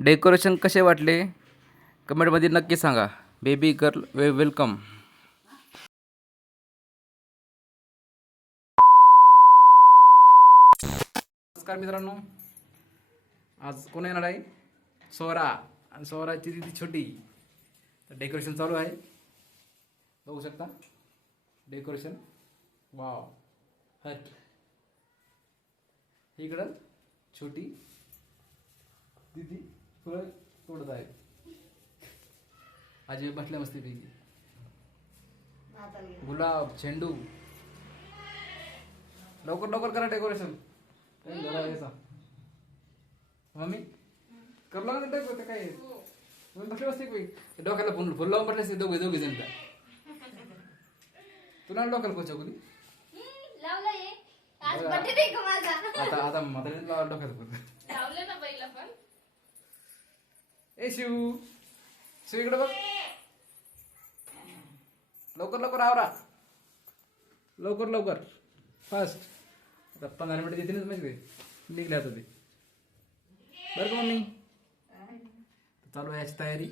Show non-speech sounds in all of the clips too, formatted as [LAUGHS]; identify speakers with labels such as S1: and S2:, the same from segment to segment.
S1: Decoration कसे वाटले? कमेंटमध्ये नक्की सांगा. बेबी गर्ल वे वेलकम नमस्कार मित्रांनो. आज कोण येणार आहे? सोहरा. आणि सोहराची दिदी छोटी. तर डेकोरेशन चालू आहे. बघू शकता. डेकोरेशन वाव हट. इकडं छोटी दिदी. फळं तोडत आहे आजी बसल्या मस्ती पैकी गुलाब झेंडू. लवकर लवकर करा डेकोरेशन मम्मी कर लागलं ना डेकोरेशन काय आहे? तुम्ही बसले बसते पैकी डोक्याला फुल फुल लावून बसले असते दोघे दोघे जण तुला डोक्याला कोचा गुली
S2: लावलं हे आज
S1: बघा.
S2: बर्थडे आहे का माझा?
S1: आता आता म्हातारीने लावा डोक्याला फुल
S2: लावलं ना पहिला पण
S1: ए शिव शिव इकडे बघ. लवकर लवकर आवरा. लवकर लवकर. फास्ट आता पंधरा मिनिटं येतीलच माहिती काय निघले आता ते. बरं का मम्मी? चालू आहे याची तयारी.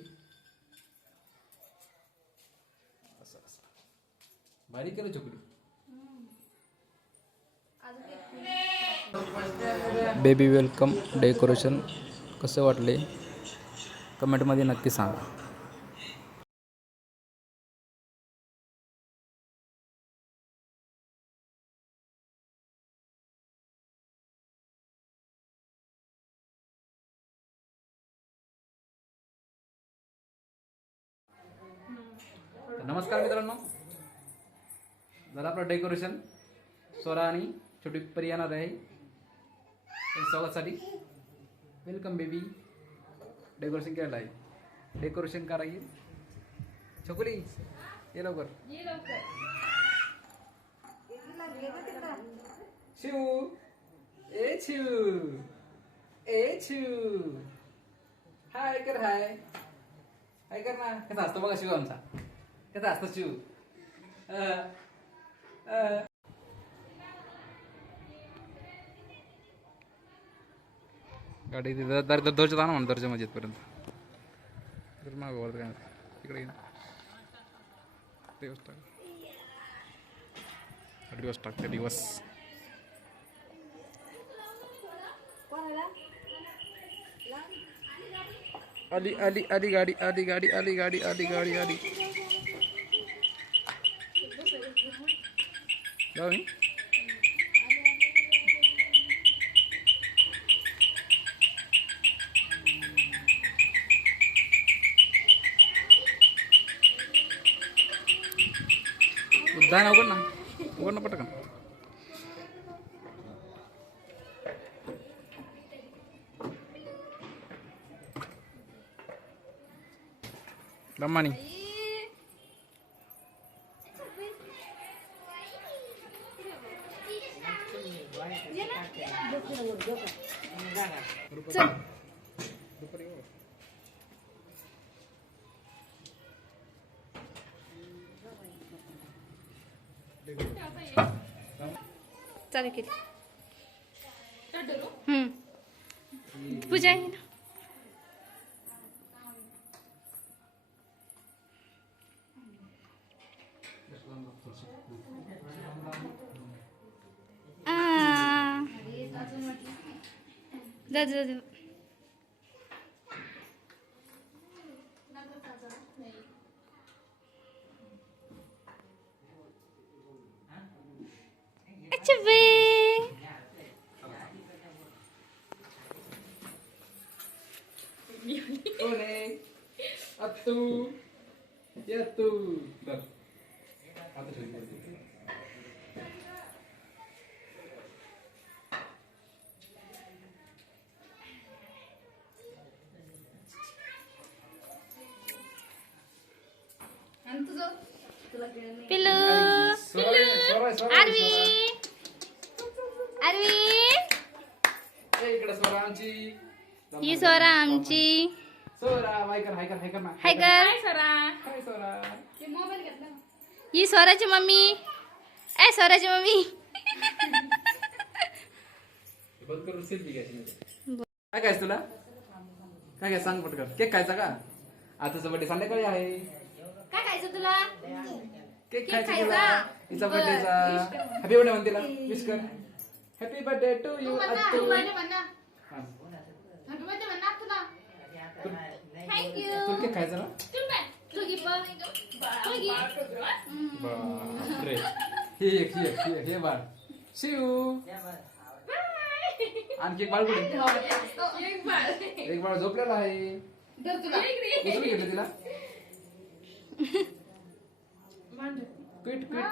S1: असं असं. बारीक केलं चोकली. बेबी वेलकम डेकोरेशन कसं वाटले कमेंटमध्ये नक्की सांगा. नमस्कार मित्रांनो. झालं आपलं डेकोरेशन स्वरा आणि छोटी परी येणार आहे. स्वागतासाठी वेलकम बेबी डेकोरेशन केलेलं आहे. डेकोरेशन छोकरी ये लवकर.
S2: ये लवकर.
S1: शिव ए शिव ए शिव. हाय कर हाय. हाय कर ना. कसा असतो बघा शिव आमचा. कसा असतो शिव? गाडी तिथं दर दर दर्जा आणा म्हणून दर्जा मस्जिद पर्यंत तर मागं वरती काय तिकडे ये. दिवस टाक. दिवस टाकते दिवस. आली आली आली गाडी आली गाडी आली गाडी आली गाडी आली. जाऊ उद्यान उघड ना उघड ना पटकन. दम्मानी
S2: चालेल किती हम्म पूजा आहे ना आ. जा जा जा अच्छा बे
S1: कोण आहे अत्तू यत्तू धर. आता
S2: ही स्वरा आमची.
S1: सोरा हाय कर हाय कर हाय कर ना.
S2: हाय कर.
S1: हाय सोरा.
S2: ही स्वराची मम्मी. ए स्वराची मम्मी.
S1: काय काय तुला? काय काय सांग पटकन. केक खायचा का? आताचा बर्थडे संध्याकाळी आहे.
S2: काय खायचं तुला?
S1: केक खायचा? तुला. तिचा
S2: बरं,
S1: बर्थडेचा. हॅपी बर्थडे म्हण तिला विश कर हॅपी बर्थडे टू यू
S2: म्हणा,
S1: अत्तू
S2: तू म्हणा, म्हणा.
S1: हा.
S2: Happy birthday म्हणा तुला.
S1: केक खायचा ना. बापरे हे एक हे एक हे एक हे बाळ शिव आणखी एक बाळ कुठे
S2: एक बाळ.
S1: झोपलेला आहे. उचलून घेतलं तिला क्विट क्विट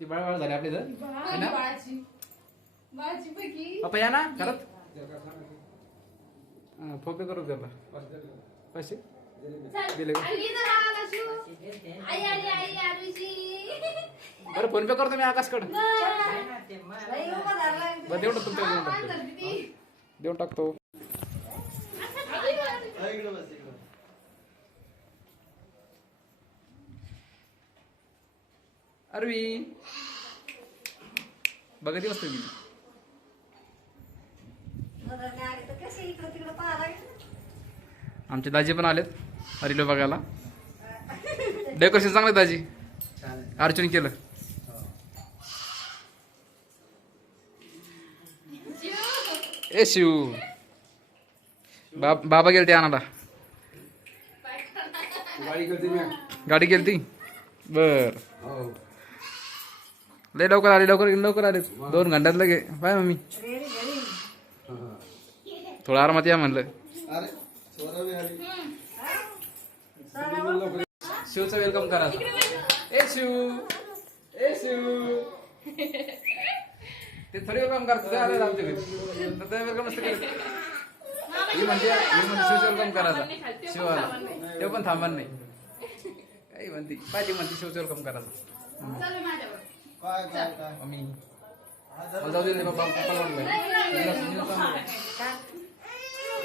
S1: ती बाळ बाळ झाली आपली तर है ना
S2: बाळाची. बाळाची पैकी.
S1: पप्पा या ना घरात हा, फोन पे करू त्याला पैसे दिले का? बरं फोन पे करतो मी आकाशकडे बरं देऊन टाकतो तुमच्या देऊन टाकतो देऊन टाकतो अरवी बघा दिवस मी आमचे दाजी पण आलेत. हरिलो बघायला. डेकोरेशन चांगलं दाजी. अर्चन केलं. ए शिव. बाब बाबा गेलते आणायला. गाडी गेलती बर. लय लवकर आले लवकर लवकर आले दोन घंट्यात लगे. Bye mummy. थोडं आरामात या म्हणलं. शिवचं वेलकम करा. ए शिव. ए शिव. ते थोडी वेलकम करतो आले आमच्या घरी. तर वेलकम नसतं करत ही म्हणजे ही म्हणजे शिवचं वेलकम करायचा शिवाला ते पण थांबणार नाही. काही म्हणते? पाहिजे म्हणते शिवचं वेलकम करायचं
S2: चल रे माझ्यावर.
S1: मम्मी. जाऊ दे बाबा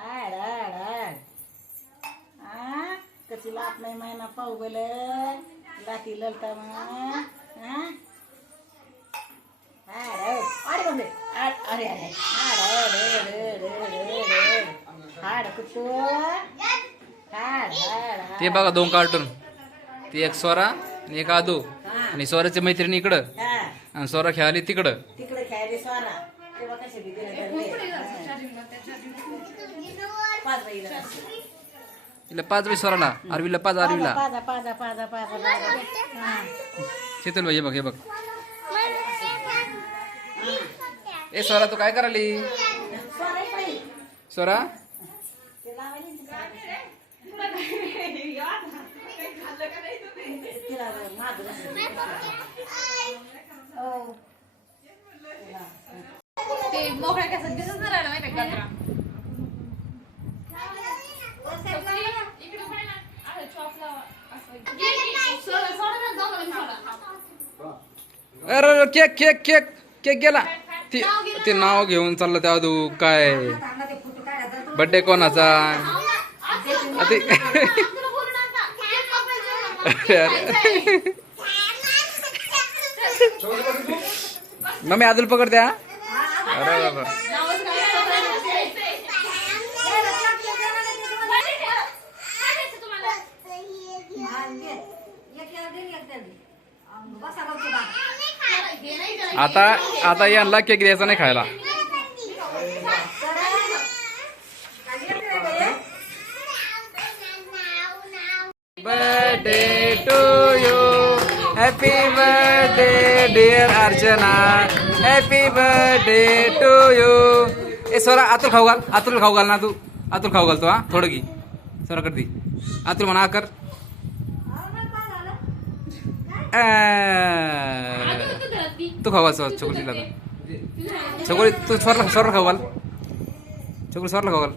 S3: हाड हाड कशी लाट नाही महिना पाहू गेले लाटी ललता हाड अरे अरे अरे हाड हाड हाड हाड हाड
S1: ते बघा दोन कार्टून ते एक स्वरा आणि एक आदू. आणि स्वराची मैत्रिणी इकडं. आणि स्वरा खेळाली तिकडं.
S3: तिकडे खेळायला स्वारा. तेव्हा कसे भीती पाच बाईला
S1: तिला पाच वेळेस स्वराला आरवीला पाच आरवीला
S3: पाजा पाजा पाजा पाजा पाजा. हा.
S1: शीतल भाई हे बघ हे बघ. ए स्वरा तू काय कराली
S3: स्वारा इकडे.
S1: स्वरा?
S3: ते लावायला ना तिला मागं बसवलं. हो.
S2: ते मोकळ्या केसात दिसत नाही राहिलं माहिती का? इकडे पाय ना. असं chop लावा. असं. घे, घे. सोडा, सोडा ना, जाऊ दे, सोडा.
S1: अरे केक केक केक केक गेला ते ते नाव घेऊन चाललं त्या आदू काय बर्थडे कोणाचा ते [LAUGHS] मम्मी आदूल पकड द्या अरे बाबा आता आता यांना केक द्यायचा नाही खायला. Birthday to you happy birthday dear Archana happy birthday to you ए सोरा आतुल खाऊ घाल. आतुल खाऊ घाल ना तू. आतुल खाऊ घाल तू हा. थोडं घे. सोरा कर दी आतुल म्हणा कर.
S2: तू
S1: खाऊ घाल चोकलीला आता चकोली तू स्वरा स्वरा खाऊ घाल.
S2: ती घरात.
S1: खाऊ घाल.